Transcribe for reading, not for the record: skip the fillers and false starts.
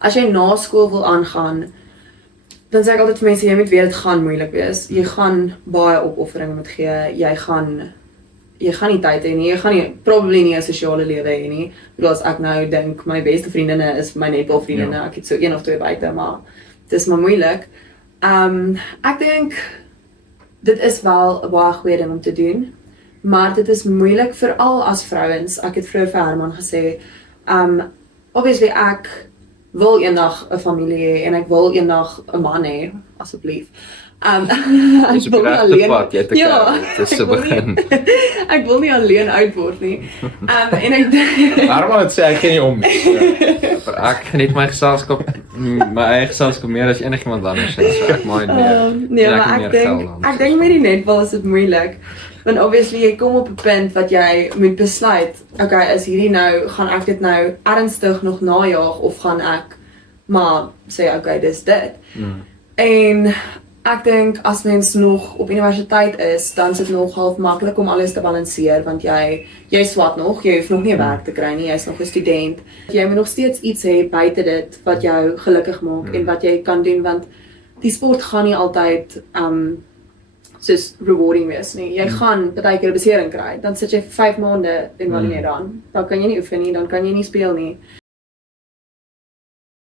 as jy na skool wil aangaan, dan sê ek altyd vir mense, jy moet weet, dit gaan moeilik wees. Jy gaan baie opofferinge moet gee, jy gaan nie tyd hê nie, jy gaan nie, probably nie 'n sosiale lewe hê nie. Ek bedoel, as ek nou dink, my beste vriendinne is my netbalvriendinne, ek het so 1 of 2 buite, maar dit is maar moeilik. Ek dink, dit is wel 'n baie goeie ding om te doen, maar dit is moeilik, veral as vrouens. Ek het vroeër vir Herman gesê, obviously ek wil eendag 'n familie hê en ek wil eendag 'n man hê, asseblief. Dis op die regte pad, jy het 'n kerel, dis se begin. Ek wil nie alleen uit word nie. En ek dink Herman het sê ek ken nie om nie. Ek geniet my geselskap, my eie geselskap meer as enigiemand anders, so ek maak meer. nee, maar ek dink met die netbal is dit moeilik. Want obviously jy kom op 'n punt wat jy moet besluit, okay, is hierdie nou, gaan ek dit nou ernstig nog najaag of gaan ek maar sê okay, dis dit. En ek dink as mens nog op universiteit is, dan is dit nog half maklik om alles te balanseer, want jy swat nog, jy hoef nog nie 'n werk te kry nie, jy's nog 'n student. Jy moet nog steeds iets hê buite dit wat jou gelukkig maak en wat jy kan doen, want die sport gaan nie altyd soos rewarding wees nie. Jy gaan baie keer 'n besering kry, dan sit jy vir 5 maande en wanneer dan kan jy nie oefen nie, dan kan jy nie speel nie.